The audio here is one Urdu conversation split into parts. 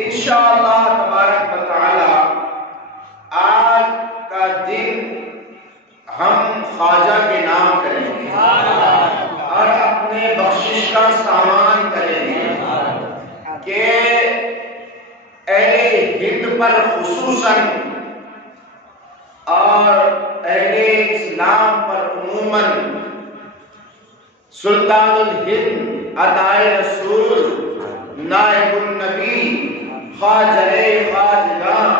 انشاءاللہ تبارک و تعالی آج کا دن ہم خواجہ کے نام کریں گے اور اپنے بخشش کا سامان کریں گے کہ اہل ہند پر خصوصاً اور اہل اسلام پر عموماً سلطان الہند عطائے رسول نائب النبی خواجہ خواجگاں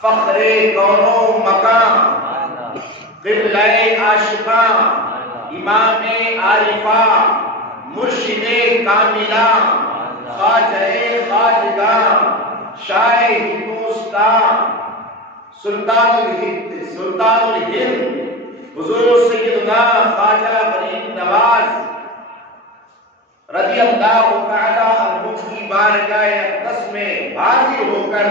فخر کون و مکان قبلہ عاشقاں امام عارفاں مرشد کاملہ خواجہ خواجگاں شاہ ہندوستان سلطان الہند حضور سیدنا خواجہ غریب نواز رضی اللہ تعالی عنہ کی بارگاہ اقدس میں حاضر ہو کر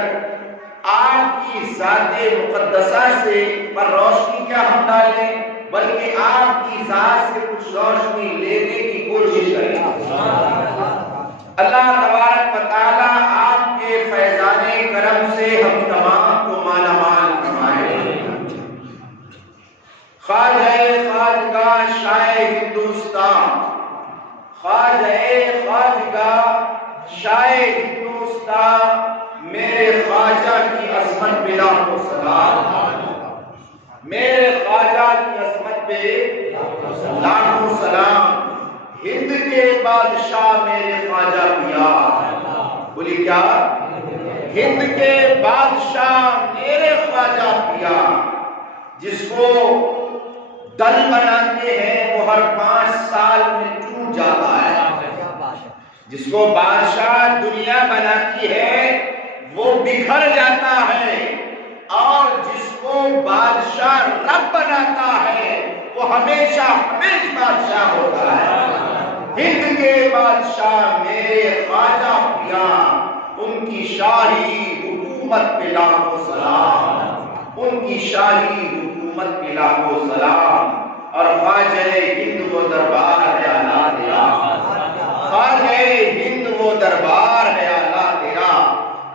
آپ کی ذات مقدسہ سے پر روشنی کیا ہم ڈالیں بلکہ آپ کی ذات سے کچھ روشنی لینے کی کوشش کریں۔ اللہ تبارک و تعالی آپ کے فیضان کرم سے ہم تمام کو مالا مال فرمائے۔ خواجہ خواجگاں شاہ ہندوستان خواجہ خواجگاں شاہ ہندوستان میرے خواجہ کی عظمت پہ لاکھوں سلام، میرے خواجہ کی عظمت پہ لاکھوں سلام۔ ہند کے بادشاہ میرے خواجہ پیا، بولی کیا؟ ہند کے بادشاہ میرے خواجہ پیا، جس کو دل بناتے ہیں وہ ہر 5 سال میں ٹوٹ جاتا ہے، جس کو بادشاہ دنیا بناتی ہے وہ بکھر جاتا ہے، اور جس کو بادشاہ رب بناتا ہے وہ ہمیشہ بادشاہ ہوتا ہے۔ ہند کے بادشاہ میرے خواجہ پیا، ان کی شاہی حکومت پہ لاکھوں سلام، ان کی شاہی حکومت پہ لاکھوں سلام۔ اور خواجہ ہند وہ دربار ہے اللہ تیرا، خواجہ ہند وہ دربار ہے اللہ تیرا،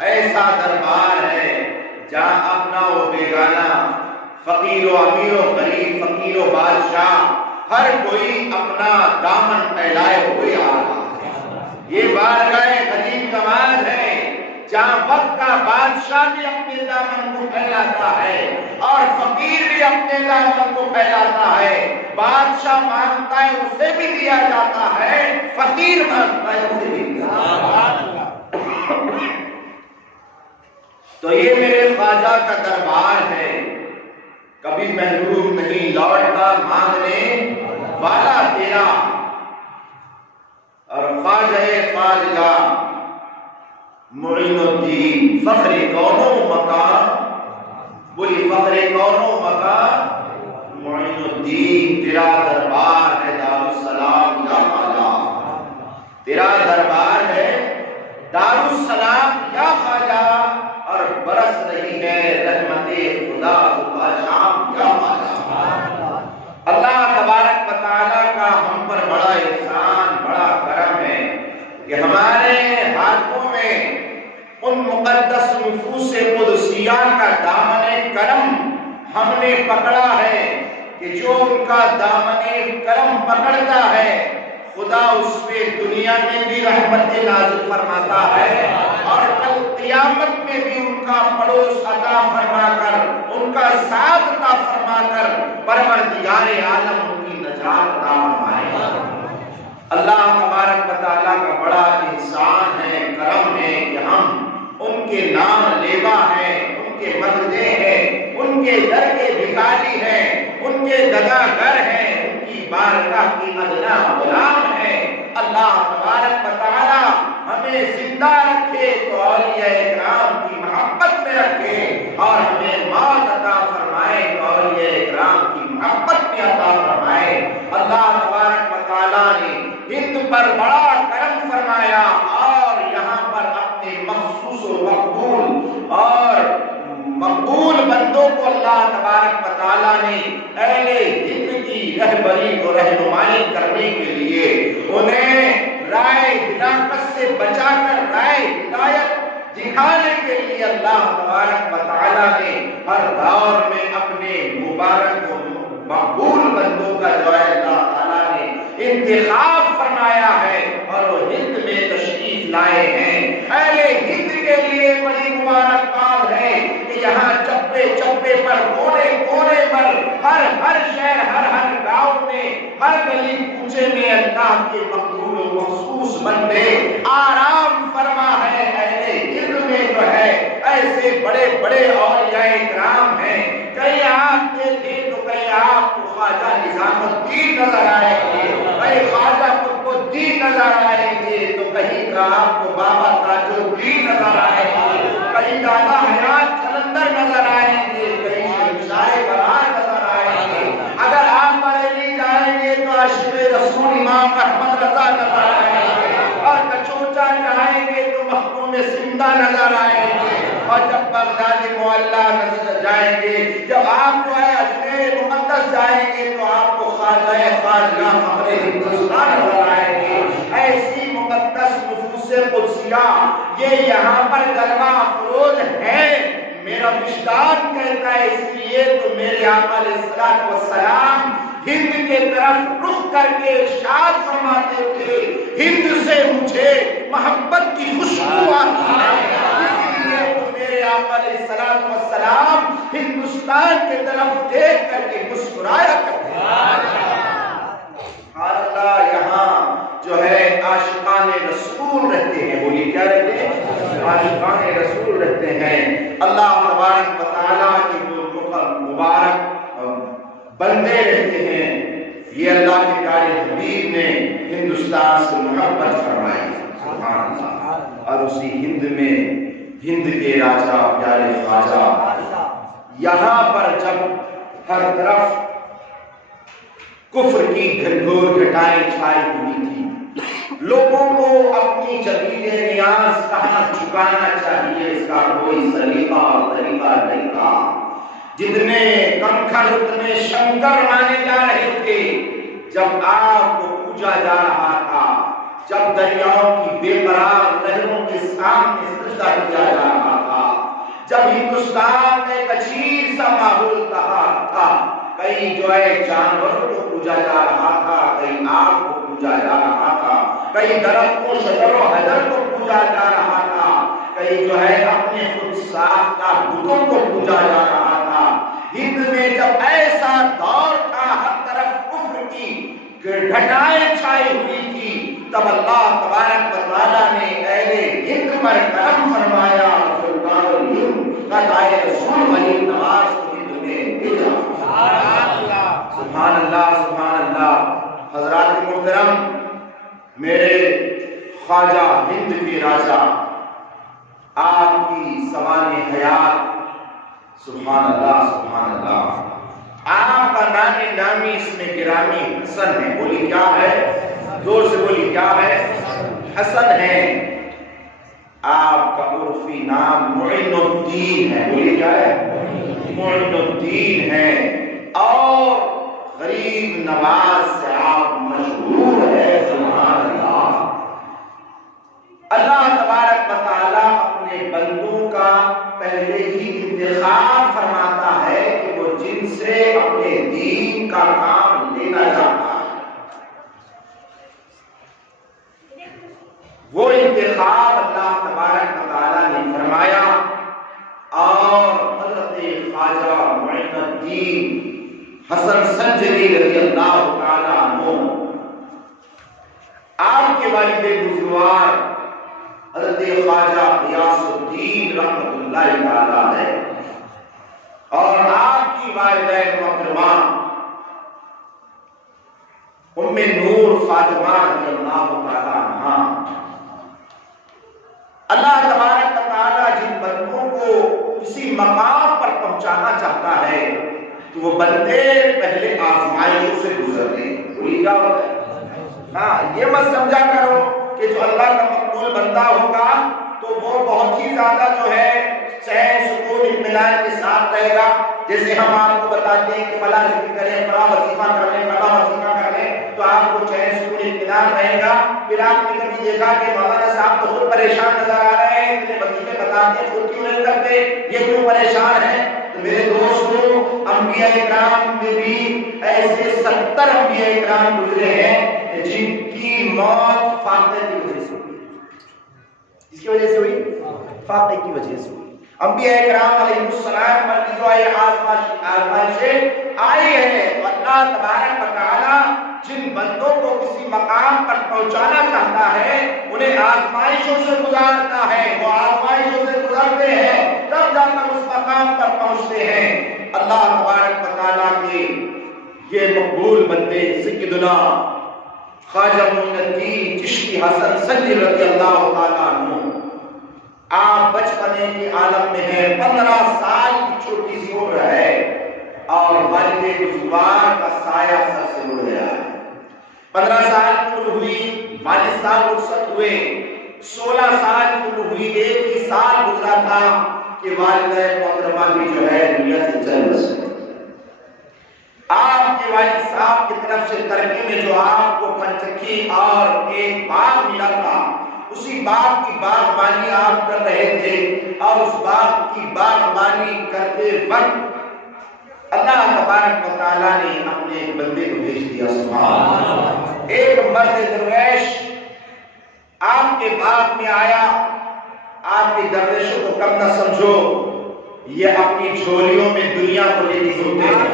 ایسا دربار ہے جہاں اپنا و بیگانہ، فقیر و امیر و غریب، فقیر و بادشاہ، ہر کوئی اپنا دامن پھیلائے ہوئے آ رہا ہے۔ یہ بارگاہ غریب نواز ہے جہاں وقت کا بادشاہ بھی اپنے دامن کو پھیلاتا ہے اور فقیر بھی اپنے دامن کو پھیلاتا ہے۔ بادشاہ مانگتا ہے اسے بھی دیا جاتا ہے، فقیر مانگتا ہے اسے بھی دیا جاتا ہے۔ تو یہ میرے خواجہ کا دربار ہے، کبھی محروم نہیں لوٹتا مانگنے والا تیرا۔ اور خواجہ خواجگاں معین الدین فخر کون و مکان، بولی فخر کون و مکان معین الدین، تیرا دربار ہے دارالسلام یا خواجہ، تیرا دربار ہے دارالسلام یا خواجہ، اور برس رہی ہے رحمت خدا صبح شام یا خواجہ۔ اللہ تبارک و تعالی کا ہم پر بڑا احسان، بڑا کرم ہے کہ ہمارے ہاتھوں میں ان مقدس نفوس قدسیہ کا دامن کرم ہم نے پکڑا ہے کہ جو ان کا دامن کرم پکڑتا ہے خدا اس پہ دنیا میں بھی رحمت نازل فرماتا ہے، اور کل قیامت میں بھی ان کا پڑوس عطا فرما کر، ان کا ساتھ عطا فرما کر پروردگار عالم ان کی نجات عطا فرمائے۔ اللہ تبارک و تعالیٰ کا بڑا احسان ہے، کرم ہے کہ ہم ان کے نام لیوا ہیں، ان کے مددے ہیں، ان کے در کے بھکاری ہیں، ان کے گداگر ہیں، ان کی بارگاہ کی ادنا غلام ہے۔ اللہ تبارک و تعالی ہمیں زندہ رکھے تو اولیاء اکرام کی محبت میں رکھے، اور ہمیں موت عطا فرمائے تو اولیاء اکرام کی محبت میں عطا فرمائے۔ اللہ تبارک و تعالی نے ہند پر بڑا کرم فرمایا، اور یہاں پر اپنے مخصوص و مقبول بندوں کو اللہ تبارک و تعالی نے اہل ہند کی رہبری و رہنمائی کرنے کے لیے انہیں رائے ہلاکت سے بچا کر رائے ہدایت دکھانے کے لیے اللہ تبارک و تعالیٰ نے ہر دور میں اپنے مبارک و مقبول بندوں کا جو ہے اللہ تعالیٰ نے انتخاب فرمایا ہے اور وہ ہند میں تشریف لائے ہیں۔ اہل ہند کے لیے بڑی مبارکباد ہے کہ یہاں چپے چپے پر، کونے کونے پر، ہر شہر، ہر گاؤں میں، ہر گلی کوچے میں اللہ کے مقبول و مخصوص بندے آرام فرما ہے۔ اہل ہند میں جو ہے ایسے بڑے بڑے اولیاء کرام ہیں، کہیں آپ دیکھیں تو کہیں آپ کو خواجہ نظام الدین نظر آئے گے، کہیں خواجہ قطب الدین نظر آئیں گے، تو کہیں کا آپ کو بابا تاج الدین نظر آئے گے، کہیں دادا حیات قلندر نظر آئیں گے، کہیں شہنشاہ برار نظر آئیں گے۔ اگر آپ بریلی جائیں گے تو عاشق رسول امام احمد رضا نظر آئیں گے، اور کچوچا جائیں گے تو محکوم زندہ نظر آئیں گے، اور جب بغداد معلیٰ نظر جائیں گے، جب آپ جو ہے اجمیر مقدس جائیں گے تو آپ کو خواجہ خواجہ فخر ہندوستان نظر آئیں گے۔ ایسی مقدس نفوس قدسیہ یہ یہاں پر جلوہ افروز ہے۔ میرا وجدان کہتا ہے، اس لیے تو میرے آقا علیہ السلام ہند کے طرف رخ کر کے ارشاد فرماتے تھے، ہند سے مجھے محبت کی خوشبو آتی ہے، اس لیے تو میرے آقا علیہ السلام ہندوستان کے طرف دیکھ کر کے مسکرایا کرتے ہیں۔ اللہ، یہاں جو ہے عاشقان رسول رہتے ہیں، بولیے کیا رہتے ہیں؟ عاشقان رسول رہتے ہیں۔ اللہ تبارک و تعالیٰ کے جو مبارک بندے رہتے ہیں، یہ اللہ کے پیارے حبیب نے ہندوستان سے محبت فرمائی، سبحان اللہ۔ اور اسی ہند میں ہند کے راجا پیارے خواجہ، یہاں پر جب ہر طرف کفر کی گھنگور گھٹائیں چھائی ہوئی تھی، لوگوں کو اپنی جدید نیاز کہاں چکانا چاہیے اس کا کوئی سلیقہ اور طریقہ نہیں تھا۔ جتنے کنکھر اتنے شنکر مانے جا رہے تھے، جب آپ کو پوجا جا رہا تھا، جب دریاؤں کی بے قرار لہروں کے سامنے سجدہ کیا جا رہا تھا، جب ہندوستان میں ایک عجیب سا ماحول تھا، کئی جو ہے جانوروں کو پوجا جا رہا تھا، کئی آگ کو پوجا جا رہا تھا، کئی درخت کو، شجر و حجر کو پوجا جا رہا تھا، کئی جو ہے اپنے خود ساختہ بتوں کو پوجا جا رہا تھا۔ ہند میں جب ایسا دور تھا، ہر طرف کفر کی گھٹائیں چھائی ہوئی تھی، تب اللہ تبارک و تعالیٰ نے اہل ہند پر کرم فرمایا، سلطان الہند کا دائے رسول ولی نواز کو ہند میں بھیجا۔ سبحان اللہ، سبحان اللہ۔ حضرات محترم، میرے خواجہ ہند کے راجا، آپ کی سوانح حیات، سبحان اللہ، سبحان اللہ۔ آپ کا نامی اس میں گرامی حسن ہے، بولی کیا ہے؟ زور سے بولی کیا ہے؟ حسن ہے۔ آپ کا عرفی نام معین الدین ہے، بولی کیا ہے؟ معین الدین ہے، اور غریب نواز سے آپ مشہور ہے، سبحان اللہ۔ اللہ تبارک و تعالیٰ اپنے بندوں کا پہلے ہی انتخاب فرماتا ہے کہ وہ جن سے اپنے دین کا کام لینا چاہتا ہے، وہ انتخاب اللہ تبارک و تعالیٰ نے فرمایا، اور حضرت خواجہ معین الدین حسن سنجری رضی اللہ تعالیٰ عنہ، آپ کے والد بزرگوار حضرت خواجہ غیاث الدین رحمۃ اللہ تعالیٰ ہے، اور آپ کی والدہ محترمہ ام نور فاطمہ رضی اللہ تعالیٰ عنہا۔ اللہ تبارک و تعالیٰ جن بندوں کو کسی مقام پر پہنچانا چاہتا ہے تو وہ بندے پہلے آزمائشوں سے گزرتے ہیں، کوئی کیا ہوتا ہے؟ ہاں، یہ مت سمجھا کرو کہ جو اللہ کا مقبول بندہ ہوگا تو وہ بہت ہی زیادہ جو ہے چین سکون اطمینان کے ساتھ رہے گا۔ جیسے ہم آپ کو بتاتے ہیں کہ فلاں ذکر کریں، فلاں وظیفہ کر لیں، فلاں وظیفہ کر لیں، تو آپ کو چین سکون اطمینان رہے گا۔ پھر آپ نے کبھی دیکھا کہ مولانا صاحب تو خود پریشان نظر آ رہے ہیں، اتنے وظیفے انبیاء اکرام میں بھی ایسے 70 انبیاء اکرام گزرے ہیں جن کی موت فاقے کی وجہ سے ہوئی. اس کی وجہ سے ہوئی فاقے کی وجہ سے ہوئی. انبیاء اکرام علیہ السلام پر جو ہے آزمائشیں آئی ہے. اللہ تبارک و تعالی جن بندوں کو کسی مقام پر پہنچانا چاہتا ہے انہیں آزمائشوں سے گزارتا ہے. وہ آزمائشوں سے گزرتے ہیں تب جا کر اس مقام پر پہنچتے ہیں. اللہ تبارک و تعالی کے یہ مقبول بندے سیدنا خواجہ معین الدین چشتی حسن سنجی رضی اللہ تعالیٰ عنہ، آپ بچپنے کے عالم میں ہیں. 15 سال کی چھوٹی سی عمر ہے اور والد بزرگوار کا سایہ سر سے اڑ گیا. 15 سال کی عمر ہوئی، والد صاحب رخصت ہوئے. 16 سال کی عمر ہوئی، ایک ہی سال گزرا تھا کہ والدہ محترمہ بھی جو ہے دنیا سے چل بسے. آپ کے والد صاحب کی طرف سے ترکے میں جو آپ کو پنچکی اور ایک باغ ملا تھا، اسی باغ کی باغبانی آپ کر رہے تھے اور اس باغ کی باغبانی کرتے وقت اللہ تبارک و تعالیٰ نے اپنے ایک بندے کو بھیج دیا. سبحان اللہ. ایک مرد درویش آپ کے باغ میں آیا. آپ کے درویشوں کو کم نہ سمجھو، یہ اپنی جھولیوں میں دنیا کو لے کے گھومتے ہیں.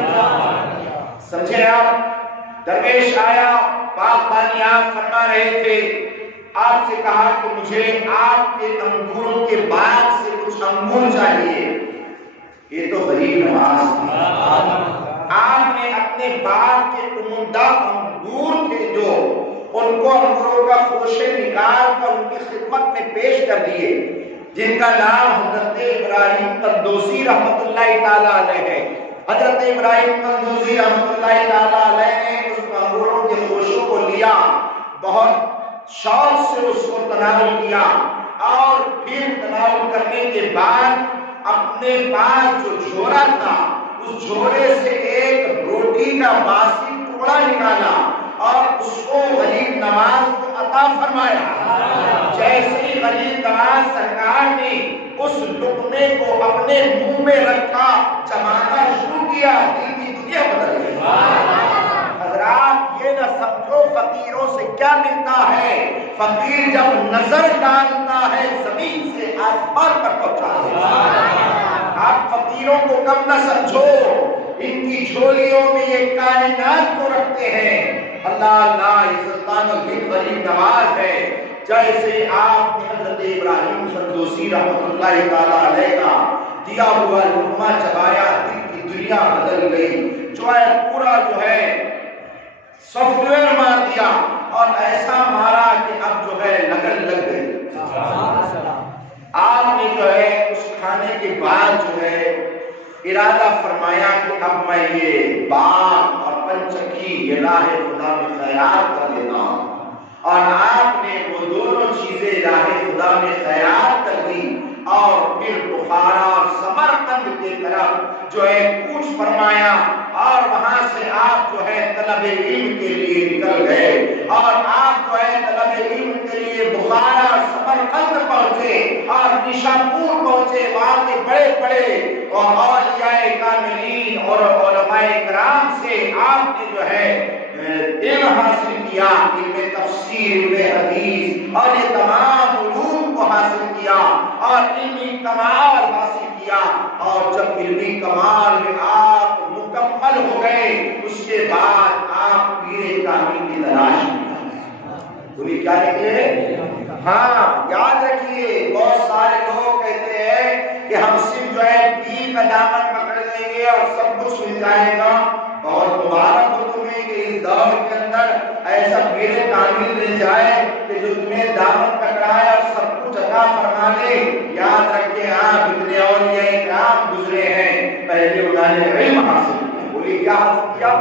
سمجھے آپ؟ درویش آیا، باغبانی آپ فرما رہے تھے. آپ سے کہا کہ مجھے آپ کے انگوروں کے باغ سے کچھ انگور چاہیے. یہ تو غریب نواز تھی. آپ نے اپنے باغ کے عمدہ انگور تھے جو ان کو انگوروں کا خوشے نکال کر ان کی خدمت میں پیش کر دیے، جن کا نام حضرت ابراہیم قندوزی رحمت اللہ تعالیٰ علیہ ہے. حضرت ابراہیم قندوزی رحمت اللہ تعالیٰ علیہ نے اس انگوروں کے خوشوں کو لیا، بہت شوق سے اس کو تناول کیا اور پھر تناول کرنے کے بعد اپنے پاس جو جھولا تھا اس جھولے سے ایک روٹی کا باسی ٹکڑا نکالا اور اس کو غریب نواز کو عطا فرمایا. جیسے ہی غریب نواز سرکار نے اس لقمے کو اپنے منہ میں رکھا، چبانا شروع کیا، دل کی دنیا بدل گئی. حضرات یہ نہ سمجھو فقیروں سے کیا ملتا ہے. فقیر جب نظر ڈالتا ہے زمین سے آسمان پر پہنچا ہے. آپ فقیروں کو کم نہ سمجھو، ان کی جھولیوں میں یہ کائنات کو رکھتے ہیں. اللہ سلطان الحق غریب نواز ہے. جیسے آپ نے حضرت ابراہیم قندوزی رحمت اللہ تعالیٰ علیہ کا دیا ہوا لقمہ چبایا، دل کی دنیا بدل گئی. جو ہے پورا جو ہے سافٹ ویئر مار دیا اور ایسا مارا کہ اب جو ہے لگن لگ گئی. آپ نے جو ہے اس کھانے کے بعد جو ہے ارادہ فرمایا کہ اب میں یہ باغ اور پنچکی یہ راہ خدا میں خیرات کر دیتا ہوں. اور آپ نے وہ دونوں چیزیں راہ خدا میں خیرات کر دی اور پھر بخارا اور سمرقند کی طرف جو ہے کوچ فرمایا اور وہاں سے آپ جو ہے طلب علم کے لیے نکل گئے اور آپ جو ہے طلب علم کے لیے بخارا اور سمرقند پہنچے اور نشاپور پہنچے. وہاں کے بڑے بڑے اور اولیاء کاملین اور علماء کرام سے آپ نے جو ہے علم حاصل کیا، علم تفسیر، علم حدیث اور یہ تمام علوم کو حاصل کیا اور علمی کمال حاصل کیا. اور جب علمی کمال میں آپ مکمل ہو گئے اس کے بعد آپ پیر کامل کی تلاش میں پوری کیا نکلے. ہاں یاد رکھیے، بہت سارے لوگ کہتے ہیں کہ ہم صرف جو ہے پیر کا دامن پکڑ لیں گے اور سب کچھ مل جائے گا. بہت مبارک ہو تمہیں کہ اس دور کے اندر ایسا پیر کامل مل جائے کہ جو تمہیں دامن پکڑائے اور سب کچھ عطا فرما دے. یاد رکھیں آپ اتنے اولیاء کرام گزرے ہیں، پہلے انہوں نے علم حاصل کیا. بولیے کیا حاصل کیا؟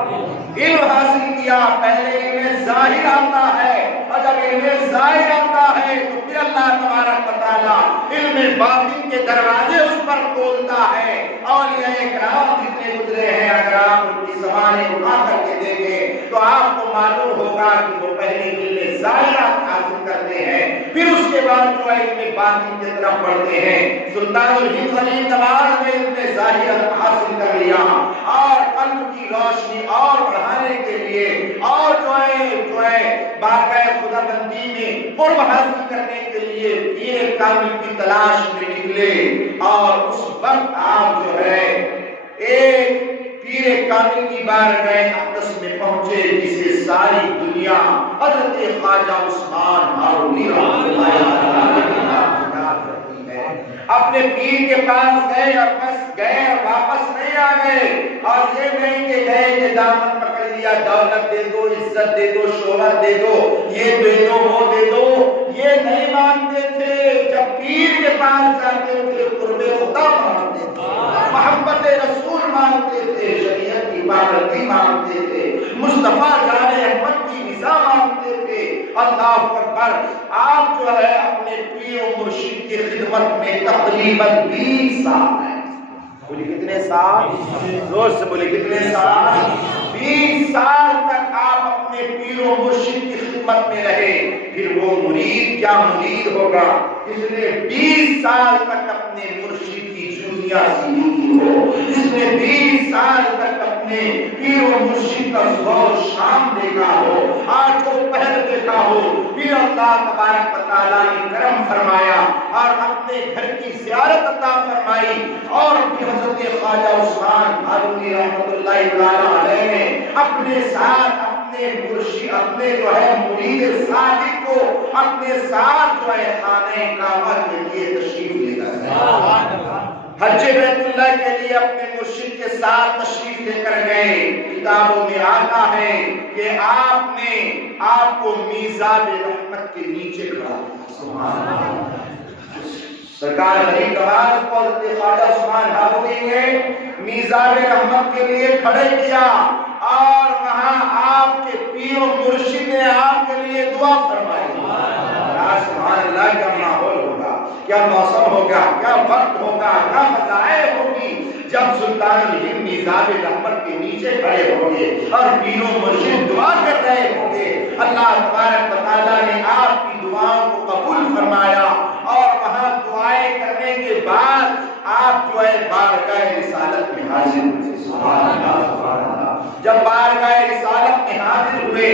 علم حاصل کیا. پہلے علم ظاہر آتا ہے اور جب علم ظاہر آتا ہے تو پھر اللہ تبارک و تعالیٰ علم باطن کے دروازے اس پر کھولتا ہے. اولیاء کرام جتنے گزرے ہیں اگر آپ ان کی زبانیں اٹھا کر کے دیکھیں تو آپ کو معلوم ہوگا کہ وہ پہلے علم ظاہر حاصل کرتے ہیں، پھر اس کے بعد جو ہے علم باطن کی طرف بڑھتے ہیں۔ سلطان الہند خلیل نواز نے علم ظاہر حاصل کر لیا اور قلب کی روشنی اور بڑھانے کے لیے اور جو ہے بارگاہ خدا بندی میں قرب حاصل کرنے کے لیے پیر کامل کی تلاش میں نکلے، اور اس وقت آپ جو ہے ایک پیر کامل کی بارگاہ اقدس میں پہنچے جسے ساری دنیا حضرت خواجہ عثمان ہارونی رحمۃ اللہ علیہ کرتی ہے۔ اپنے پیر کے پاس گئے اور بس گئے اور واپس نہیں آ گئے، اور یہ نہیں کہ گئے کہ دامن پکڑ لیا، دولت دے دو، عزت دے دو، شہرت دے دو، یہ دے دو، وہ دے دو، یہ نہیں مانتے تھے۔ جب پیر کے پاس جاتے تھے قرب خدا مانتے تھے، محبت رسول مانتے تھے، شریعت کی پابندی مانتے تھے، مصطفیٰ جان احمد کی رضا مانتے تھے۔ اللہ اکبر۔ آپ جو ہے اپنے پیر و مرشد کی خدمت میں تقریباً 20 سال ہیں۔ بولی کتنے سال؟ زور سے بولی کتنے سال؟ 20 سال تک آپ اپنے پیر و مرشد کی خدمت میں رہے۔ پھر وہ مرید کیا مرید ہوگا جس نے 20 سال تک اپنے مرشد کی جوتیاں سیکھی ہو، جس نے 20 سال تک اپنے پیر و مرشد کا صبح و شام دیکھا ہو، آج کو پہر دیکھا ہو۔ پھر اللہ تبارک و تعالیٰ نے کرم فرمایا اور اپنے گھر کی زیارت عطا فرمائی، اور پھر حضرت خواجہ عثمان ہارونی رحمۃ اللہ علیہ نے اپنے ساتھ اپنے مرشد، اپنے جو ہے مرید صادق کو اپنے ساتھ جو ہے خانہ کعبہ کے لیے تشریف لے کر حج بیت اللہ کے لیے اپنے مرشد کے ساتھ تشریف لے کر گئے۔ کتابوں میں آتا ہے کہ آپ کو میزاب رحمت کے نیچے کھڑا کیا۔ سبحان اللہ۔ سرکار غریب نواز کو حضرت خواجہ عثمان ہارونی نے میزاب رحمت کے لیے کھڑے کیا، اور وہاں آپ کے پیر و مرشد نے آپ کے لیے دعا فرمائی۔ سبحان اللہ، کیا ماحول ہوگا، کیا موسم ہوگا، کیا وقت ہوگا، کیا فضائل ہوگی جب سلطان الہند میزاب رحمت کے نیچے کھڑے ہوں گے اور پیر و مرشد دعا کر رہے ہوں گے۔ اللہ تبارک و تعالیٰ نے آپ کی دعاؤں کو قبول فرمایا، اور وہاں دعائیں کرنے کے بعد آپ جو ہے بارگاہ رسالت میں حاضر ہوئے۔ سبحان اللہ، سبحان اللہ۔ جب بارگاہ رسالت میں حاضر ہوئے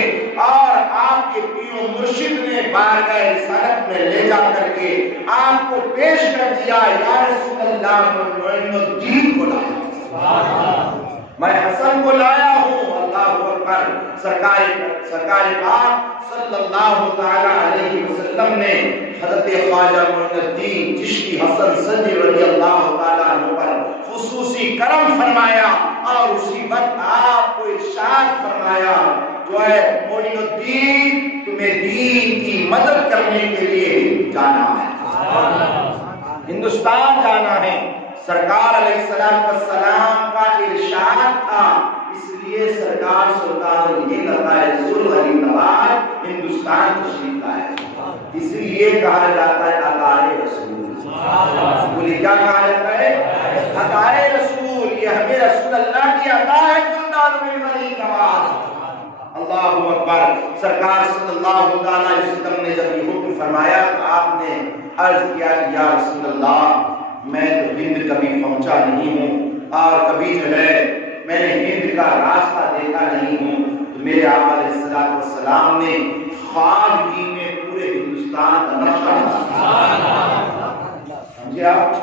اور آپ کے پیر و مرشد نے بارگاہ رسالت میں لے جا کر کے آپ کو پیش کر دیا، یا رسول اللہ معین الدین کو لایا، میں حسن کو لایا ہوں۔ اللہ اکبر۔ سرکار پاک صلی اللہ تعالی علیہ وسلم نے حضرت خواجہ معین الدین چشتی حسن صدی رضی اللہ تعالی عنہ پر خصوصی کرم فرمایا، اور اسی وقت آپ کو ارشاد فرمایا جو ہے معین الدین تمہیں دین کی مدد کرنے کے لیے جانا ہے، ہندوستان جانا ہے۔ سرکار علیہ السلام کا ارشاد تھا، اس لیے سرکار سلطان الہند رسول غریب نواز ہندوستان تشریف لائے۔ اس لیے کہا جاتا ہے عطائے رسول۔ بولی کیا کہا جاتا ہے؟ عطائے رسول۔ یہ ہمیں رسول اللہ کی عطا ہے سلطان الہند غریب نواز۔ اللہ اکبر۔ سرکار صلی اللہ علیہ وسلم نے جب یہ حکم فرمایا تو آپ نے عرض کیا کہ یا رسول اللہ، میں تو ہند کبھی پہنچا نہیں ہوں، اور کبھی جو ہے میں نے ہند کا راستہ دیکھا نہیں ہوں۔ تو میرے آقا علیہ السلام نے خواب ہی میں پورے ہندوستان کا نقشہ سمجھے آپ،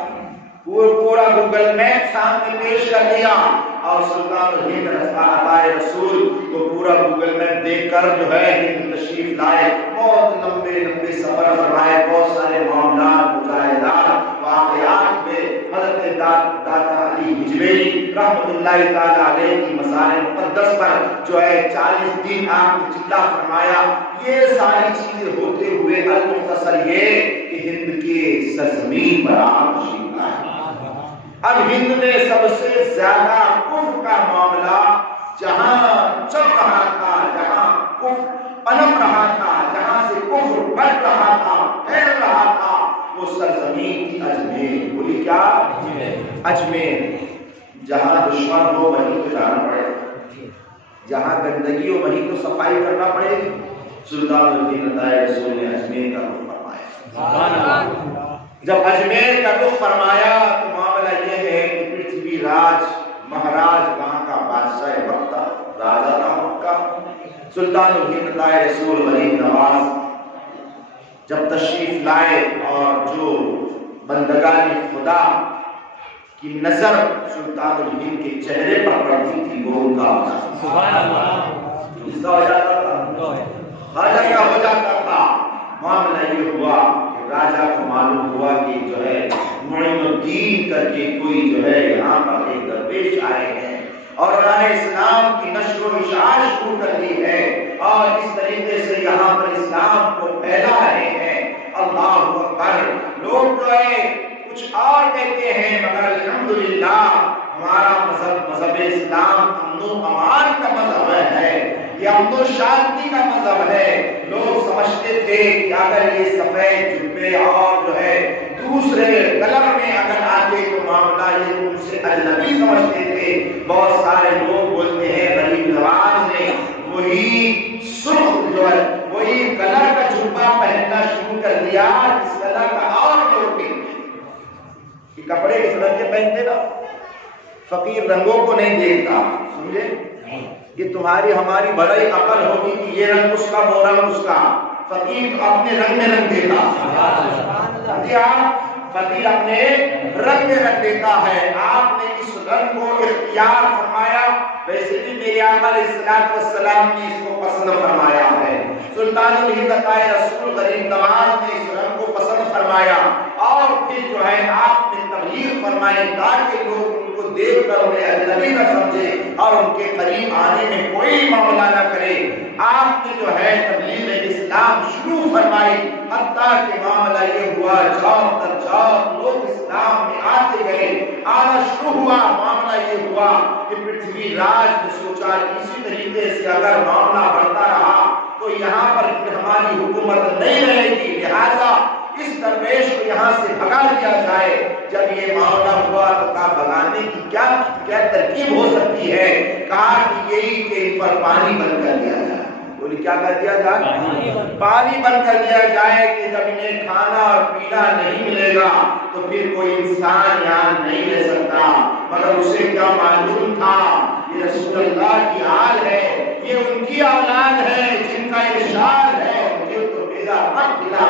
پورا گوگل میپ سامنے پیش کر دیا، اور سلطان الہند عطائے رسول کو پورا گوگل میپ دیکھ کر جو ہے ہند تشریف لائے۔ بہت لمبے سفر فرمائے، بہت سارے معاملات مشاہدات واقعات میں حضرت داتا علی حجویری رحمۃ اللہ تعالی علیہ کی مزار مقدس پر جو ہے 40 دن آپ نے چلا فرمایا۔ یہ ساری چیزیں ہوتے ہوئے المختصر یہ کہ ہند کے سرزمین پر آپ تشریف لائے۔ اب ہند میں سب سے زیادہ کفر کا معاملہ جہاں چل رہا تھا، جہاں کفر پنپ رہا تھا، جہاں سے کفر بڑھ رہا تھا، پھیل رہا تھا، وہ سرزمین کی اجمیر۔ بولی کیا؟ اجمیر۔ جہاں دشمن ہو وہیں تو جانا پڑے گا، جہاں گندگی ہو وہیں تو صفائی کرنا پڑے گی۔ سلطان الدین عطائے رسول نے اجمیر کا رخ فرمایا۔ جب اجمیر کا رخ فرمایا تو معاملہ یہ ہے کہ پرتھوی راج مہاراج وہاں کا بادشاہ وقت تھا، راجا تھا وقت کا، سلطان الدین عطائے رسول غریب نواز جب تشریف لائے اور جو بندگان خدا کی نظر سلطان الہند کے چہرے پر پڑتی تھی وہ ان کا سبحان اللہ اس کا ہو جاتا تھا، خواجہ کا ہو جاتا تھا۔ معاملہ یہ ہوا کہ راجا کو معلوم ہوا کہ جو ہے معین الدین کر کے کوئی جو ہے یہاں پر ایک درویش آئے ہیں اور انہوں نے اسلام کی نشر و اشاعت شروع کر دی ہے اور اس طریقے سے یہاں پر اسلام کو پھیلا رہے ہیں۔ اللہ اکبر، لوگ جو ہے کچھ اور کہتے ہیں مگر الحمدللہ ہمارا مذہب اسلام امن و امان کا مذہب ہے، یہ امن و شانتی کا مذہب ہے۔ لوگ سمجھتے تھے کہ اگر یہ سفید جبے اور جو ہے دوسرے کلر میں اگر آتے تو معاملہ یہ ان سے اجنبی سمجھتے تھے۔ بہت سارے لوگ بولتے ہیں غریب نواز نے وہی سرخ جو ہے وہی کلر کا جبہ پہننا شروع کر دیا جس کلر کا اور لوگ کہ کپڑے اس رنگ کے پہنتے نا، فقیر رنگوں کو نہیں دیکھتا، سمجھے؟ یہ تمہاری ہماری بڑی عقل ہوگی کہ یہ رنگ اس کا وہ رنگ اس کا، فقیر تو اپنے رنگ میں رنگ دیتا، فقیر اپنے رنگ میں رنگ دیتا ہے۔ آپ نے اس رنگ کو اختیار فرمایا، ویسے بھی میرے آقا علیہ السلام نے اس کو پسند فرمایا ہے۔ سلطان الہند عطائے رسول غریب نواز نے اس رنگ کو پسند فرمایا اور پھر جو ہے آپ نے تبلیغ فرمائی تاکہ لوگ ان کو دیکھ کر انہیں اجنبی نہ سمجھے اور ان کے قریب آنے میں کوئی معاملہ نہ کرے۔ آپ نے جو ہے تبلیغ اسلام شروع فرمائی، حتیٰ کہ معاملہ یہ ہوا چوک در چوک لوگ اسلام میں آتے گئے، آنا شروع ہوا۔ معاملہ یہ ہوا کہ پرتھوی راج نے سوچا اسی طریقے سے اگر معاملہ بڑھتا رہا تو یہاں پر ہماری حکومت نہیں رہے گی، لہذا اس درویش کو یہاں سے بھگا دیا جائے۔ جب یہ معاملہ ہوا تو کہا بھگانے کی کیا ترکیب ہو سکتی ہے؟ کہا کہ یہی کہ ان پر پانی بند کر دیا جائے۔ بولی کیا کر دیا جائے؟ پانی بند کر دیا جائے کہ جب انہیں کھانا اور پینا نہیں ملے گا تو پھر کوئی انسان یہاں نہیں رہ سکتا۔ مگر اسے کیا معلوم تھا یہ رسول اللہ کی آل ہے، یہ ان کی اولاد ہے جن کا ارشاد ہے مجھے تو میرا مت کھلا۔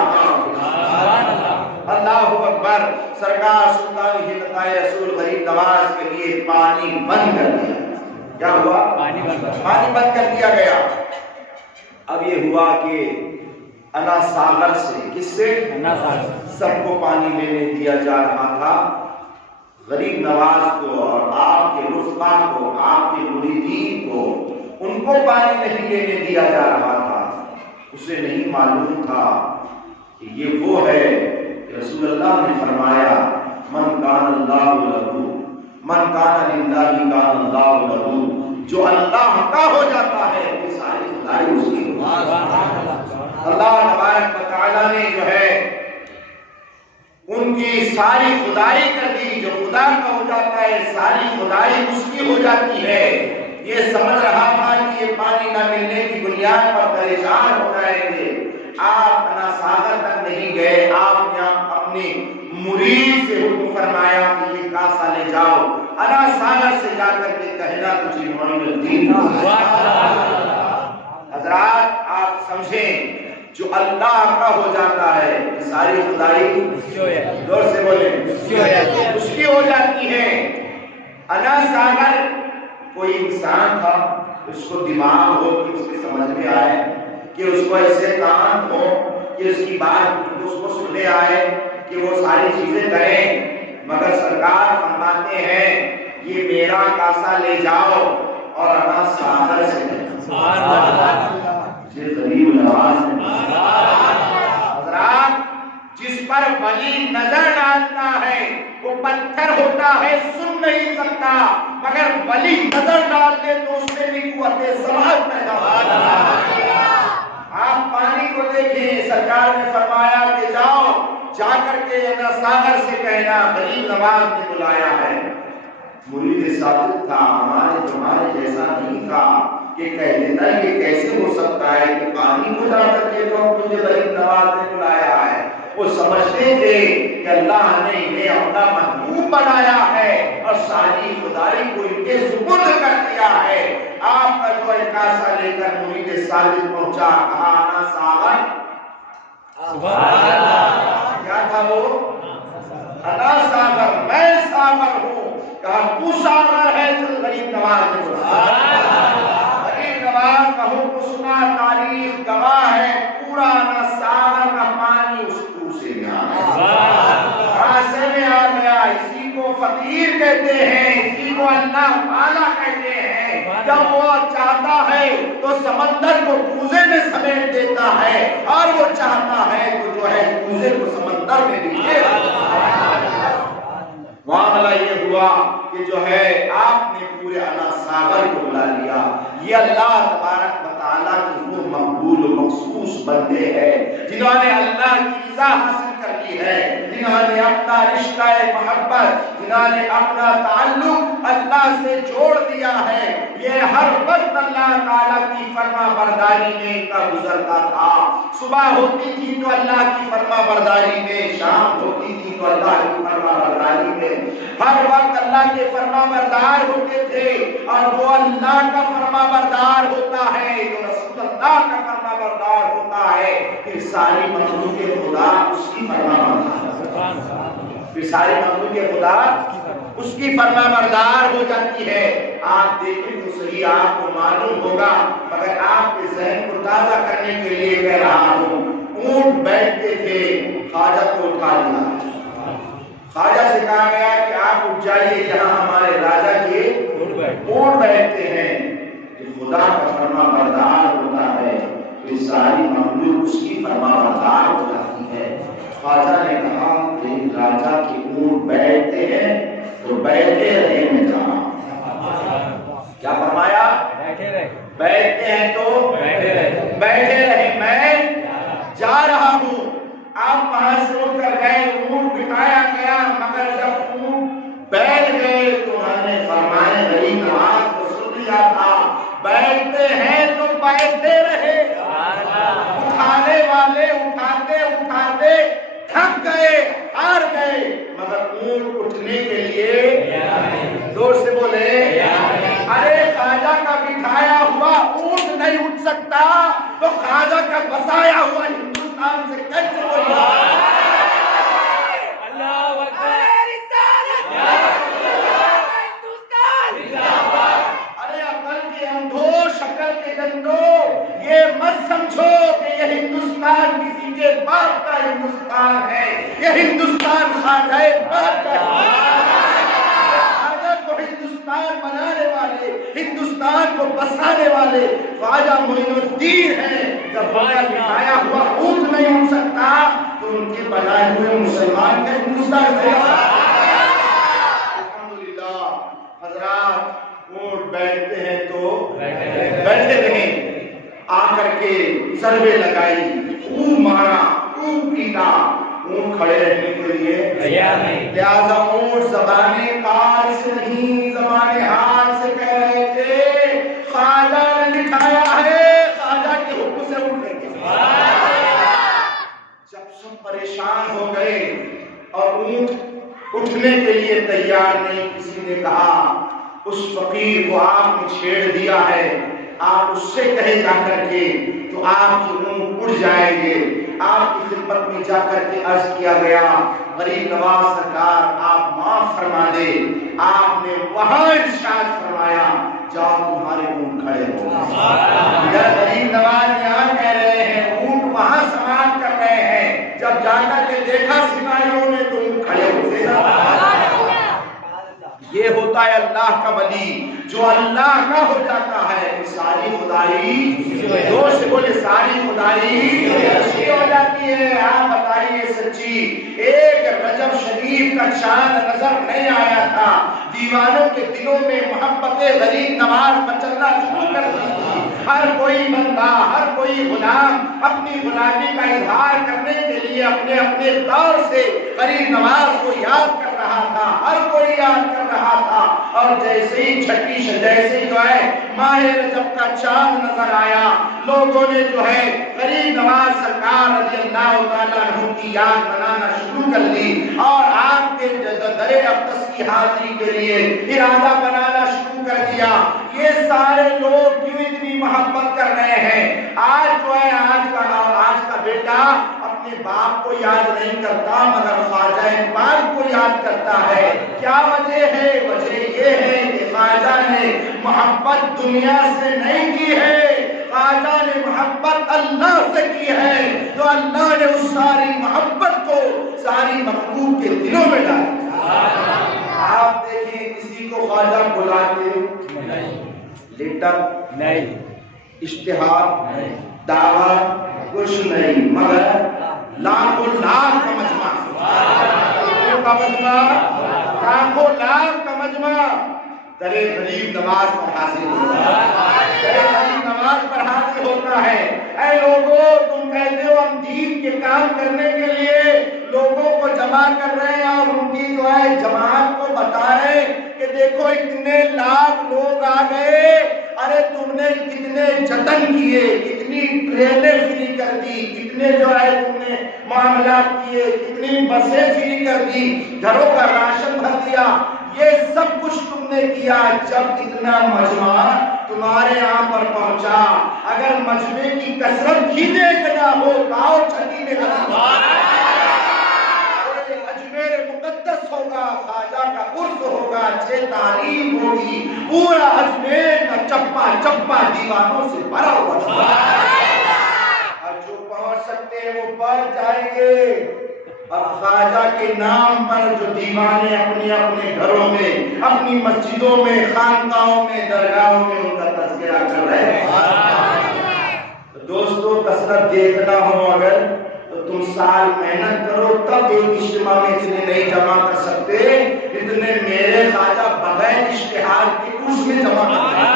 اللہ اکبر۔ سرکار سلطان الہند عطائے رسول غریب نواز کے لیے پانی بند کر دیا۔ کیا ہوا؟ پانی بند کر دیا گیا۔ اب یہ ہوا کہ انا ساغر سے، کس سے؟ سب کو پانی لینے دیا جا رہا تھا، غریب نواز کو اور آپ کے رفقا کو، آپ کے مریدین کو، ان کو پانی نہیں لینے دیا جا رہا تھا۔ اسے نہیں معلوم تھا کہ یہ وہ ہے کہ رسول اللہ نے فرمایا من کان اللہ لہو، من کان للہ کان اللہ لہو، جو اللہ کا ہو جاتا ہے وہ ساری خدائی اس کی ہوتی ہے۔ اللہ تبارک و تعالیٰ نے جو ہے ان کی ساری خدائی کر دی، جو خدا کا ہو جاتا ہے ساری خدائی اس کی ہو جاتی ہے۔ یہ سمجھ رہا تھا کہ یہ پانی نہ ملنے کی بنیاد پر پریشان ہو جائیں گے۔ آپ انا ساغر تک نہیں گئے، آپ نے اپنے مرید سے حکم فرمایا کہ یہ کاسا لے جاؤ، انا ساغر سے جا کر کے کہنا تجھے معین الدین۔ حضرات آپ سمجھیں جو اللہ کا ہو جاتا ہے ساری خدائی زور سے بولیں اس کی ہو جاتی ہے۔ انا ساغر کوئی انسان تھا، اس کو دماغ ہو کہ اس کے سمجھ میں آئے، کہ اس کو ایسے کام ہو کہ اس کی بات اس کو سننے آئے کہ وہ ساری چیزیں کریں، مگر سرکار فرماتے ہیں یہ میرا کاسا لے جاؤ اور انا ساغر سے یہ غریب نواز حضرات جس پر ولی نظر ڈالتا ہے وہ پتھر ہوتا ہے، سن نہیں سکتا، مگر ولی نظر ڈال دے تو اس میں بھی قوت سماعت پیدا ہوتی ہے۔ آپ پانی کو دیکھیں، سرکار نے فرمایا کہ جاؤ جا کر کے انا ساغر سے کہنا غریب نواز نے بلایا ہے۔ مرید صادق تھا، ہمارے تمہارے جیسا نہیں تھا، کہ کہہ دیتا یہ کیسے ہو سکتا ہے کہ پانی کو جا کر کے تو مجھے غریب نواز نے بلایا ہے۔ وہ سمجھتے تھے کہ اللہ نے انہیں اپنا محبوب بنایا ہے اور ساری خدائی کو ان کے سپرد کر دیا ہے۔ آپ کا جو کاسا لے کر مرید صادق پہنچا، کہا انا ساغر، سبحان اللہ، کیا تھا وہ؟ انا ساغر، میں ساغر ہوں۔ کہا تو ساغر ہے، تو غریب نواز نے بولا غریب نواز کا حکم سنا، تاریخ گواہ ہے، پورا انا ساغر کا پانی اس کوسے میں آ گیا، راستے میں آ گیا۔ اسی کو فقیر کہتے ہیں، اسی کو اللہ تعالیٰ کہتے ہیں۔ جب وہ چاہتا ہے تو سمندر کو کوزے میں سمیٹ دیتا ہے، اور وہ چاہتا ہے تو جو ہے کوزے کو سمندر میں بھی معاملہ یہ ہوا کہ جو ہے آپ نے پورے انا ساغر کو بلا لیا۔ یہ اللہ تبارک و تعالیٰ کی وہ مقبول و مخصوص بندے ہیں جنہوں نے اللہ کی رضا حاصل کر لی ہے، جنہوں نے اپنا رشتہ محبت، جنہوں نے اپنا تعلق اللہ سے جوڑ دیا ہے۔ یہ ہر وقت اللہ تعالیٰ کی فرما برداری میں ان کا گزرتا تھا۔ صبح ہوتی تھی تو اللہ کی فرما برداری میں، شام ہوتی تھی تو اللہ کی فرما برداری میں، ہر وقت اللہ کے فرما بردار ہوتے تھے۔ اور جو اللہ کا فرما بردار ہوتا ہے، جو رسول اللہ کا فرما بردار ہوتا ہے، پھر ساری مخلوق خدا اس کی فرما بردار، پھر ساری مخلوق خدا اس کی فرما بردار ہو جاتی ہے۔ آپ دیکھیں تو صحیح، آپ کو معلوم ہوگا، مگر آپ کے ذہن کو تازہ کرنے کے لیے کہہ رہا ہوں۔ اونٹ بیٹھتے تھے، خواجہ کو اٹھا دیا، خواجہ سے کہا گیا کہ آپ اٹھ جائیے، یہاں ہمارے راجا کے اونٹ بیٹھتے ہیں۔ کہ خدا کا فرما بردار ہوتا ہے، یہ ساری مخلوق اس کی فرما بردار ہو جاتی ہے۔ خواجہ نے کہا کہ راجا کے اونٹ بیٹھتے ہیں تو بیٹھے رہے، میں جا رہا ہوں۔ کیا فرمایا؟ بیٹھتے ہیں تو بیٹھے رہے، میں جا رہا ہوں۔ آپ وہاں سے اٹھ کر گئے، اونٹ بٹھایا گیا، مگر جب اونٹ بیٹھ گئے تو انہوں نے فرمائے غریب نواز کو سن لیا تھا، بیٹھتے ہیں تو بیٹھتے رہے۔ اٹھانے والے اٹھاتے اٹھاتے تھک گئے، ہار گئے، مگر اونٹ اٹھنے کے لیے زور سے بولے ارے خواجہ کا بٹھایا ہوا اونٹ نہیں اٹھ سکتا تو خواجہ کا بسایا ہوا ہندوستان سے کیسے بولے؟ یہ مت سمجھو کہ یہ ہندوستان کسی کے باپ کا ہندوستان ہے، یہ ہندوستان خواجہ باپ کا خواجہ کو ہندوستان بنانے والے، ہندوستان کو بسانے والے خواجہ معین الدین ہیں۔ جب خواجہ بٹھایا ہوا اونٹ نہیں اٹھ سکتا تو ان کے بنائے ہوئے مسلمان کا ہندوستان سے الحمدللہ۔ حضرات اونٹ بیٹھتے ہیں تو بیٹھے رہیں، آ کر کے ضربے لگائی، خوب مارا، خوب پیٹا، اونٹ کھڑے رہنے کے لیے لہذا اونٹ زبان کار سے نہیں زبان حال سے کہہ رہے تھے خواجہ نے بٹھایا ہے، خواجہ کے حکم سے اٹھ گئے۔ جب سب پریشان ہو گئے اور اونٹ اٹھنے کے لیے تیار نہیں، کسی نے کہا اس فقیر کو آپ نے چھیڑ دیا ہے، آپ اس سے کہے جا کر کے تو آپ کی اونٹ اڑ جائیں گے۔ آپ کی خدمت میں جا کر کے عرض کیا گیا غریب نواز سرکار آپ معاف فرما دے۔ آپ نے وہاں ارشاد فرمایا جاؤ تمہارے اونٹ کھڑے ہو۔ یا غریب نواز یہاں کہہ رہے ہیں، اونٹ وہاں سماعت کر رہے ہیں، جب جا کر کے دیکھا سپاہیوں نے تو اونٹ کھڑے ہو گئے۔ یہ ہوتا ہے اللہ کا ولی، جو اللہ کا ہو جاتا ہے ساری خدائی زور سے بولے ساری خدائی اچھی ہو جاتی ہے۔ آپ بتائیے سچی، ایک رجب شریف کا چاند نظر نہیں آیا تھا، دیوانوں کے دلوں میں محبت غریب نواز مچلنا شروع کر دی تھی۔ ہر کوئی بندہ، ہر کوئی غلام اپنی غلامی کا اظہار کرنے کے لیے اپنے دور سے غریب نواز کو یاد کر رہا تھا، ہر کوئی یاد کر رہا تھا۔ اور جیسے ہی جیسے ہی جو ہے ماہ رجب کا چاند نظر آیا، لوگوں نے جو ہے غریب نواز سرکار رضی اللہ تعالیٰ عنہ کی یاد منانا شروع کر دی اور آپ کے در اقدس کی حاضری کے لیے ارادہ بنانا شروع کر دیا۔ یہ سارے لوگ کیوں اتنی محبت کر رہے ہیں؟ آج جو ہے آج کا بیٹا اپنے باپ کو یاد نہیں کرتا مگر خواجہ پاک کو یاد کرتا ہے۔ کیا وجہ ہے؟ وجہ یہ ہے کہ خواجہ نے محبت دنیا سے نہیں کی ہے، خواجہ نے محبت اللہ سے کی ہے، تو اللہ نے اس ساری محبت کو ساری مخلوق کے دلوں میں ڈالی۔ آپ دیکھیں کسی کو خواجہ بلاتے لیٹر نہیں، اشتہار نہیں، دعویٰ کچھ نہیں، مگر لاکھوں لاکھ کا مجمع، لاکھوں لاکھ کا مجمع در غریب نواز پر حاضر ہوتا ہے، در غریب نواز پر حاضر ہوتا ہے۔ اے لوگوں، تم کہتے ہو ہم دین کے کام کرنے کے لیے لوگوں کو جمع کر رہے ہیں اور ان کی جو ہے جماعت کو بتا رہے کہ دیکھو اتنے لاکھ لوگ آ گئے، ارے تم نے کتنے جتن کیے، کتنی ٹرینیں فری کر دی، کتنے جو ہے تم نے معاملات کیے، کتنی بسیں فری کر دی، گھروں کا راشن بھر دیا، یہ سب کچھ تم نے کیا۔ جب اتنا مجمع تمہارے یہاں پر پہنچا، اگر مجمع کی کثرت ہی دیکھ نہ ہو، گاؤں چھٹی میں اجمیر مقدس ہوگا، خواجہ کا عرس ہوگا، 6 تعلیم ہوگی، پورا اجمیر کا چپا چپا دیوانوں سے بھرا ہوا اور جو پہنچ سکتے ہیں وہ پہنچ جائیں گے۔ اب خواجہ کے نام پر جو دیوانے اپنے اپنے گھروں میں، اپنی مسجدوں میں، خانقاہوں میں، درگاہوں میں ان کا تذکرہ کر رہے ہیں۔ دوستو، کثرت دیکھنا ہو اگر تو تم سال محنت کرو، تب ایک اجتماع میں اتنے نہیں جمع کر سکتے اتنے میرے خواجہ بغیر اشتہار کے اس میں جمع کر ہیں۔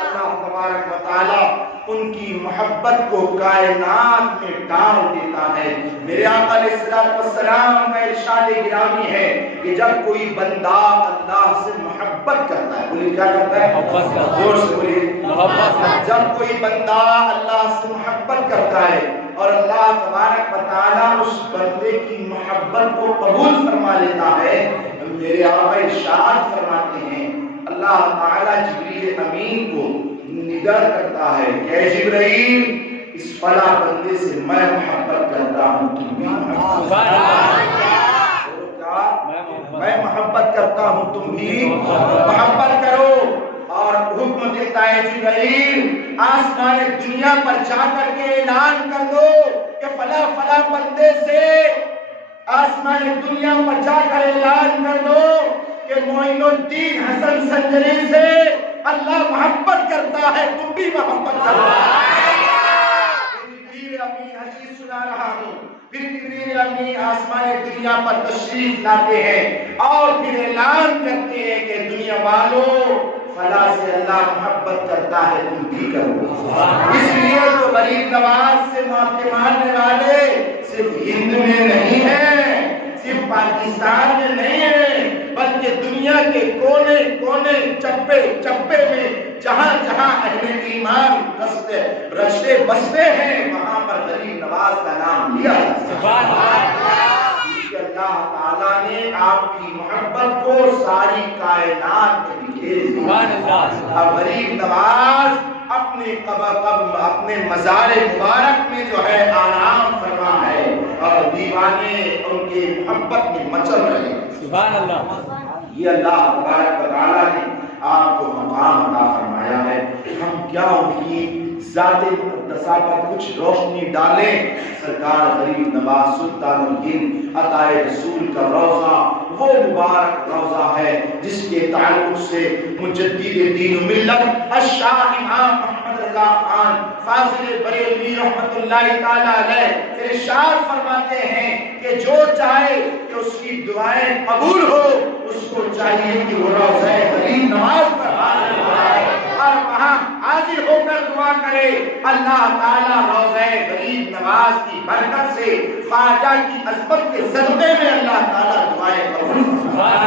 اللہ تبارک و تعالیٰ ان کی محبت کو کائنات میں ڈال دیتا ہے۔ میرے آقا علیہ السلام کا ارشاد گرامی ہے کہ جب کوئی بندہ اللہ سے محبت کرتا ہے، بولیے کیا کرتا ہے؟ زور سے بولیے، جب کوئی بندہ اللہ سے محبت کرتا ہے اور اللہ تبارک و تعالیٰ اس بندے کی محبت کو قبول فرما لیتا ہے، میرے آقا ارشاد فرماتے ہیں اللہ تعالیٰ جبریل امین کو نگر کرتا ہے کہ اے جبرائیل، اس فلاں بندے سے میں محبت کرتا ہوں، تم بھی میں محبت کرتا ہوں، تم بھی محبت کرو۔ اور حکم دیتا ہے جبرائیل آسمان دنیا پر جا کر کے اعلان کر دو کہ فلاں فلاں بندے سے، آسمان دنیا پر جا کر اعلان کر دو کہ معین الدین حسن سنجری سے اللہ محبت کرتا ہے، تم بھی محبت کرو۔ جبریل امین حدیث سنا رہا ہوں، پھر جبریل امین آسمان دنیا پر تشریف لاتے ہیں اور پھر اعلان کرتے ہیں کہ دنیا والوں، فلاں سے اللہ محبت کرتا ہے، تم بھی کرو۔ اس لیے تو غریب نواز سے معافی مانگنے والے صرف ہند میں نہیں ہیں، صرف پاکستان میں نہیں ہیں، بلکہ دنیا کے کونے کونے، چپے چپے میں، جہاں جہاں اہل ایمان رشتے بستے ہیں، وہاں پر غریب نواز کا نام لیا جاتا ہے۔ اللہ تعالیٰ نے آپ کی محبت کو ساری کائنات میں بکھیر دیا۔ اب غریب نواز اپنے مزار مبارک میں جو ہے آرام فرما ہے اور دیوانے ان کے محبت میں مچل رہے ہیں۔ سبحان اللہ۔ یہ اللہ تبارک و تعالیٰ نے آپ کو مقام عطا فرمایا ہے، ہم کیا ان کی ذات مقدسہ پر کچھ روشنی ڈالیں۔ سرکار غریب نواز سلطان الہند عطائے رسول کا روضہ وہ مبارک روضہ ہے جس کے تعلق سے مجدد دین و ملت الشاہ امام محمد رضا خان فاضل بریلوی رحمت اللہ تعالیٰ علیہ ارشاد فرماتے ہیں کہ جو چاہے کہ اس کی دعائیں قبول ہو، اس کو چاہیے کہ وہ روضہ غریب نواز پر حاضر ہو اور وہاں حاضر ہو کر دعا کرے۔ اللہ تعالیٰ روضہ غریب نواز کی برکت سے، خواجہ کی عظمت کے صدقے میں اللہ تعالیٰ دعائیں قبول فرمائے۔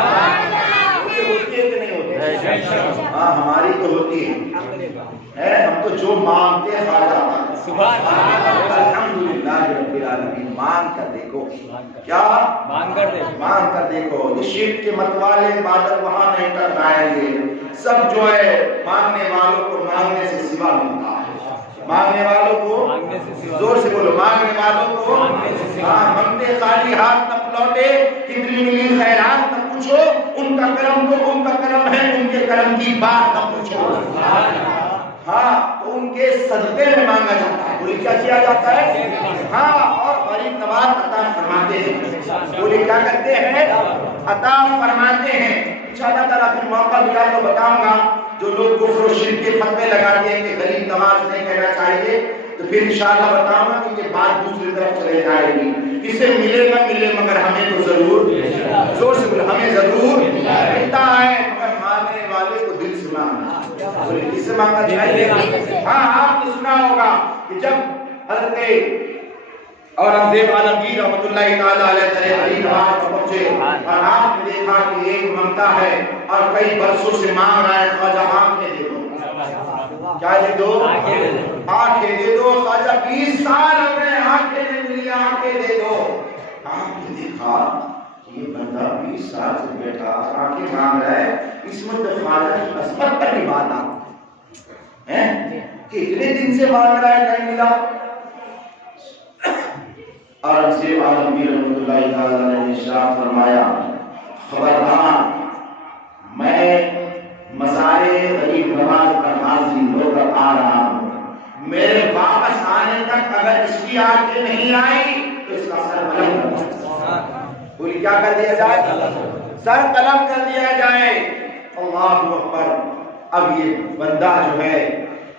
جو مانگتے خواجہ الحمدللہ رب العالمین. مانگ کر دیکھو. کیا مانگ کر دیکھو. اس شرک کے متوالے بادل وہاں نہیں ٹکرائیں گے. سب جو ہے مانگنے والوں کو مانگنے سے سوا ملتا ہے. مانگنے والوں کو زور سے بولو, مانگنے والوں کو منگتے خالی ہاتھ نہ لوٹے. کتنی ملی خیرات نہ پوچھو, ان کا کرم تو ان کا کرم ہے, ان کے کرم کی بات نہ پوچھو. ہاں تو ان کے صدقے میں مانگا جاتا ہے. بولی کیا کیا جاتا ہے؟ ہاں, اور غریب نواز عطا فرماتے ہیں. بولی کیا کرتے ہیں؟ عطا فرماتے ہیں. انشاءاللہ تعالیٰ پھر موقع ملا تو بتاؤں گا. جو لوگ کفر و شرک کے فتوے لگاتے ہیں کہ غریب نواز نہیں کہنا چاہیے, تو پھر انشاءاللہ بتاؤں گا کہ یہ بات دوسری طرف چلے جائے گی. کسے ملے نہ ملے مگر ہمیں تو ضرور, زور سے بولو, ہمیں ضرور ملتا ہے, مگر مانگنے والے کو دل سے مانگنا. کس سے مانگنا چاہیے؟ ہاں, آپ نے سنا ہوگا کہ جب حضرت اورنگزیب عالمگیر رحمۃ اللہ تعالیٰ علیہ غریب نواز پہنچے اور آپ نے دیکھا کہ ایک مانگتا ہے اور کئی برسوں سے مانگ رہا ہے, خواجہ آنکھیں دے دو. کیا دے دو؟ آنکھیں دے دو. خواجہ 20 سال ہو گئے, آنکھیں نہیں ملی, آنکھیں دے دو. آپ نے دیکھا یہ بندہ 20 سال سے بیٹھا آنکھیں مانگ رہا ہے, اس میں تو خواجہ کی عصمت پر بھی بات آتی ہے کہ اتنے دن سے مانگ رہا ہے نہیں ملا. اورنگزیب عالمگیر رحمۃ اللہ تعالیٰ نے ارشاد فرمایا, خبردار, میں مزار غریب نواز پر حاضر ہو کر آ رہا ہوں. میرے واپس آنے تک اگر اس کی آنکھیں نہیں آئی تو اس کا سر قلم کر دیا جائے. بولی کیا کر دیا جائے؟ سر قلم کر دیا جائے. اللہ اکبر. اب یہ بندہ جو ہے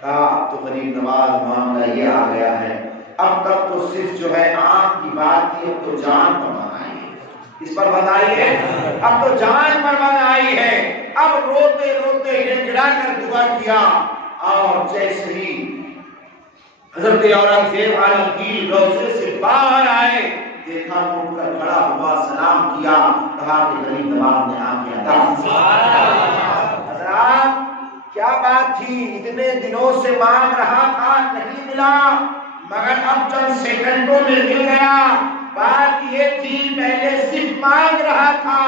اب تو غریب نواز معاملہ یہ آ گیا ہے. اب تک تو صرف جو ہے آنکھ کی بات کی, اب تو جان پر بنائی ہے. اس پر بنائی ہے, اب تو جان پر بنائی ہے. اب روتے روتے گڑا کر دعا کیا, اور جیسے ہی حضرت اورنگزیب عالمگیر روضے سے باہر آئے, دیکھا تو ان کا کھڑا ہوا, سلام کیا, کہا کہ غریب نواز نے آنکھیں عطا فرمائی. حضرات کیا بات تھی, اتنے دنوں سے مانگ رہا تھا نہیں ملا, مگر اب چند سیکنڈوں میں مل گیا. بات یہ تھی پہلے صرف مانگ رہا تھا,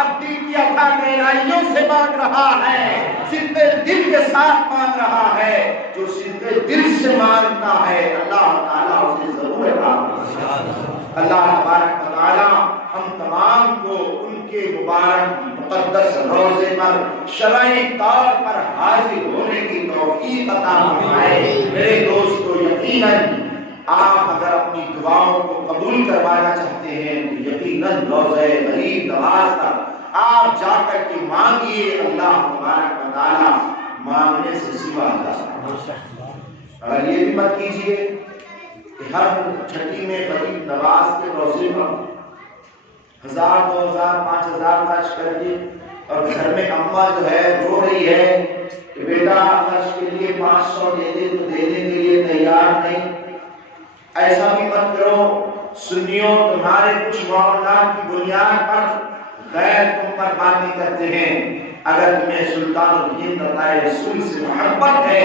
اب دل کی عطا گہرائیوں سے مانگ رہا ہے, صدق دل کے ساتھ مانگ رہا ہے. جو صدق دل سے مانگتا ہے اللہ تعالیٰ اسے ضرور عطا کرے. اللہ تبارک و تعالیٰ ہم تمام کو ان کے مبارک مقدس روضے پر شرعی طور پر حاضر ہونے کی توفیق عطا فرمائے. میرے دوستو, یقیناً آپ اگر اپنی دعاؤں کو قبول کروانا چاہتے ہیں تو یقیناً روضہ غریب نواز تک آپ جا کر کے مانگیے. اللہ تبارک و تعالیٰ مانگنے سے سوا اللہ. اور یہ بھی مت کیجیے کہ ہر چھٹی میں غریب نواز کے روضے پر 1000 2000 5000 خرچ کر کے, اور گھر میں اماں جو ہے رو رہی ہے کہ بیٹا خرچ کے لیے 500 دے دے, تو دینے کے لیے تیار نہیں. ایسا بھی مت کرو. سنیوں, تمہارے کچھ معاملات کی بنیاد پر غیر تم پر باتیں کرتے ہیں. اگر تمہیں سلطان الہند عطا رسول سے محبت ہے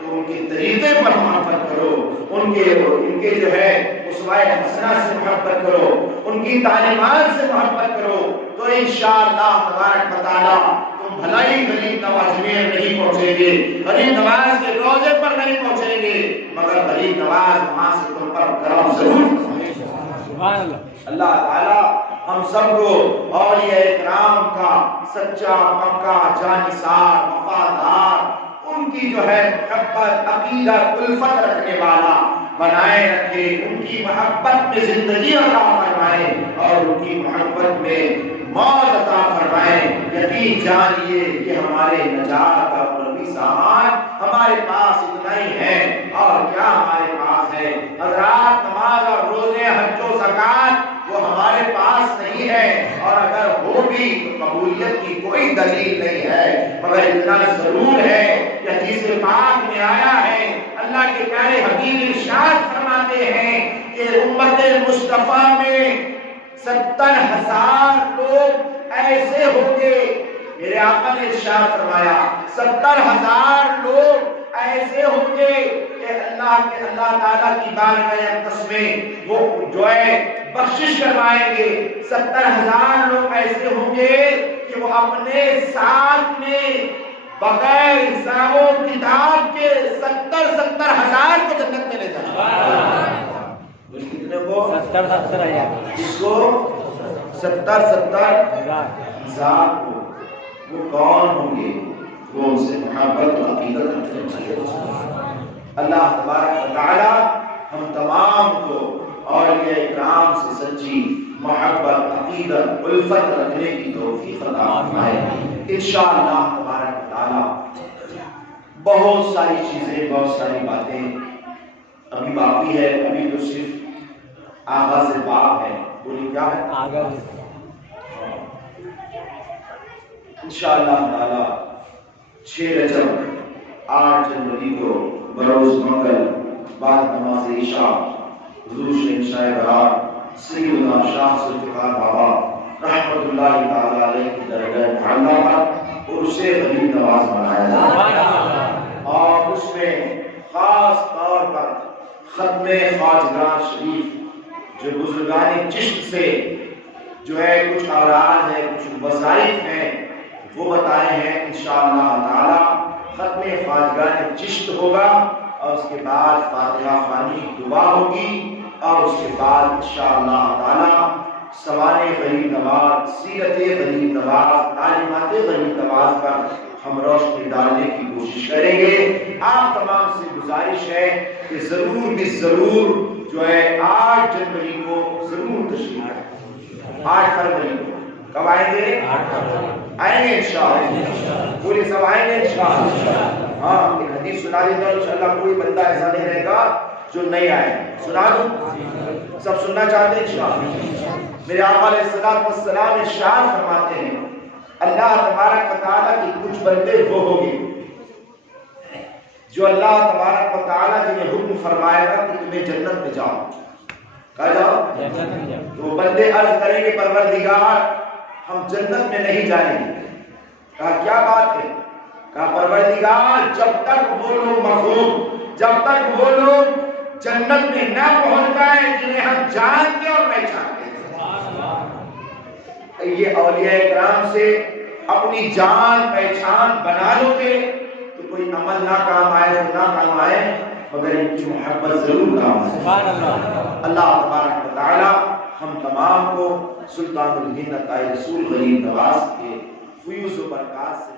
تو ان کے طریقے پر محبت کرو, ان کے جو ہے اسوہ حسنہ سے محبت کرو, ان کی تعلیمات سے محبت کرو, تو انشاءاللہ تبارک و تعالیٰ تم بھلائی غریب نواز میں نہیں پہنچیں گے, غریب نواز کے روضے پر نہیں پہنچیں گے, مگر غریب نواز وہاں سے تم پر کرم ضرور. اللہ تعالیٰ ہم سب کو اولیاء کرام کا سچا پکا جانثار وفادار, ان کی جو ہے محبت عقیدت الفت رکھنے والا بنائے رکھے. ان کی محبت میں زندگی عطا فرمائے اور ان کی محبت میں موت عطا فرمائے. یقین جانیے کہ ہمارے نجات کا قلبی سامان ہمارے پاس اتنا ہی ہے, اور کیا ہمارے پاس ہے. حضرات, نماز اور روزے, حج و زکات وہ ہمارے پاس نہیں ہے, اور اگر ہو بھی تو قبولیت کی کوئی دلیل نہیں ہے. مگر اتنا ضرور ہے کہ حدیث پاک میں آیا ہے, اللہ کے پیارے حبیب ارشاد فرماتے ہیں کہ امت مصطفیٰ میں 70,000 لوگ ایسے ہوں گے. میرے آقا نے ارشاد فرمایا 70,000 لوگ ایسے ہوں گے کہ اللہ تعالیٰ کی بارگاہ اقدس میں وہ جو ہے بخشش کروائیں گے. 70,000 لوگ ایسے ہوں گے کہ وہ اپنے ساتھ میں بغیر حساب و کتاب کے 70,000 کو جنت میں لے جائیں گے. کتنے کو؟ 70,000. جس کو 70,000 کو. وہ کون ہوں گے؟ وہ ان سے محبت و عقیدت رکھتے ہیں. اللہ تبارک و تعالی ہم تمام کو اولیاء کرام سے سچی محبت عقیدت الفت رکھنے کی توفیق عطا فرمائے. انشاءاللہ تبارک و تعالی بہت ساری چیزیں بہت ساری باتیں ابھی باقی ہے. ابھی تو صرف آغاز باب ہے. بولی کیا ہے؟ آغاز. انشاءاللہ تعالی 6 رجب 8 جنوری کو بروز منگل بعد نماز عشاء حضور شہنشاہ برات سیدنا شاہ ذوالفقار بابا رحمت اللہ تعالی علیہ کی درگاہ معلیٰ پر عرس غریب نواز منایا جائے اور اس میں خاص طور پر ختم خواجگان شریف جو بزرگان چشت سے جو ہے کچھ اوراد ہے کچھ وظائف ہیں وہ بتائے ہیں. انشاءاللہ تعالی ختم خواجگان چشت ہوگا اور اس کے بعد فاتحہ خوانی دعا ہوگی اور اس کے بعد انشاءاللہ تعالی سوال غریب نواز سیرت غریب نواز تعلیمات غریب نواز پر ہم روشنی ڈالنے کی کوشش کریں گے. آپ تمام سے گزارش ہے کہ ضرور بھی ضرور جو ہے 8 جنوری کو ضرور تشریف لائیں. 8 فروری کو کب آئیں گے؟ آئیں گے انشاءاللہ. پورے سب آئیں گے انشاءاللہ. ہاں ایک حدیث سنا دیتا ہوں. انشاءاللہ کوئی بندہ ایسا نہیں رہے گا جو نہیں آئے. سنا دوں؟ سب سننا چاہتے ہیں انشاءاللہ. میرے آقا علیہ السلام ارشاد فرماتے ہیں اللہ تبارک و تعالیٰ کی کچھ بندے وہ ہوں گے جو اللہ تبارک و تعالیٰ جنہیں حکم فرمائے گا کہ تمہیں جنت میں جاؤ. کہا جاؤ. تو بندے عرض کریں گے پروردگار ہم جنت میں نہیں جائیں گے. کہا کیا بات ہے؟ کہا پروردگار جب تک وہ لوگ مخلوق جب تک وہ لوگ جنت میں نہ پہنچ جائیں جنہیں ہم جانتے اور پہچانتے ہیں. یہ اولیاء کرام سے اپنی جان پہچان بنا لو گے تو کوئی عمل نہ کام آئے اور نہ کام آئے مگر ان کی محبت ضرور کام آئے. اللہ تبارک و تعالی ہم تمام کو سلطان الہند عطائے رسول غریب نواز کے فیوز و برکات سے